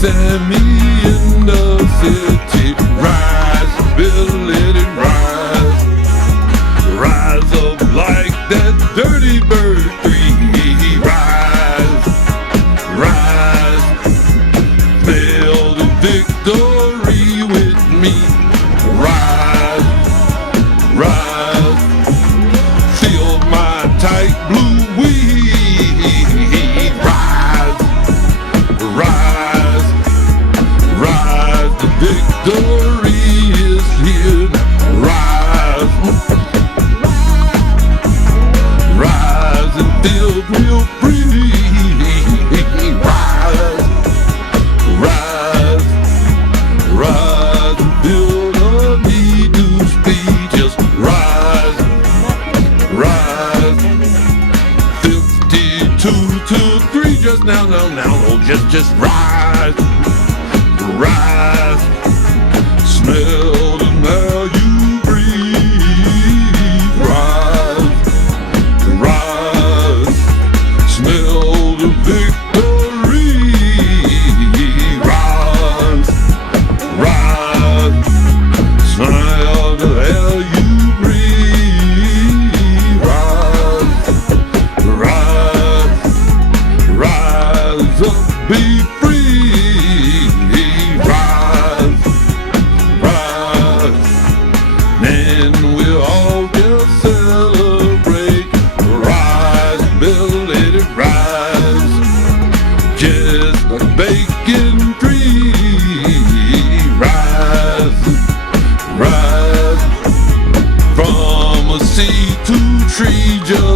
send me in the city. Rise, Bill, let it rise. Rise up like that dirty bird tree. Rise, rise, feel the victory with me. Rise, rise, feel my tight blue weed. Rise, rise, rise, the victory is here. Rise, rise and feel real free. Rise, rise, rise and feel the need to speak. Just rise, rise. 52 to 3 just now, no, just rise, rise. Smell the now you breathe. Rise, rise. Smell the victory. Rise, rise. Smell the air you breathe. Rise, rise, rise up, be free. Rise, rise, and we'll all just celebrate. Rise, Bill, let it rise. Just like bacon tree. Rise, rise, from a seed to tree. Just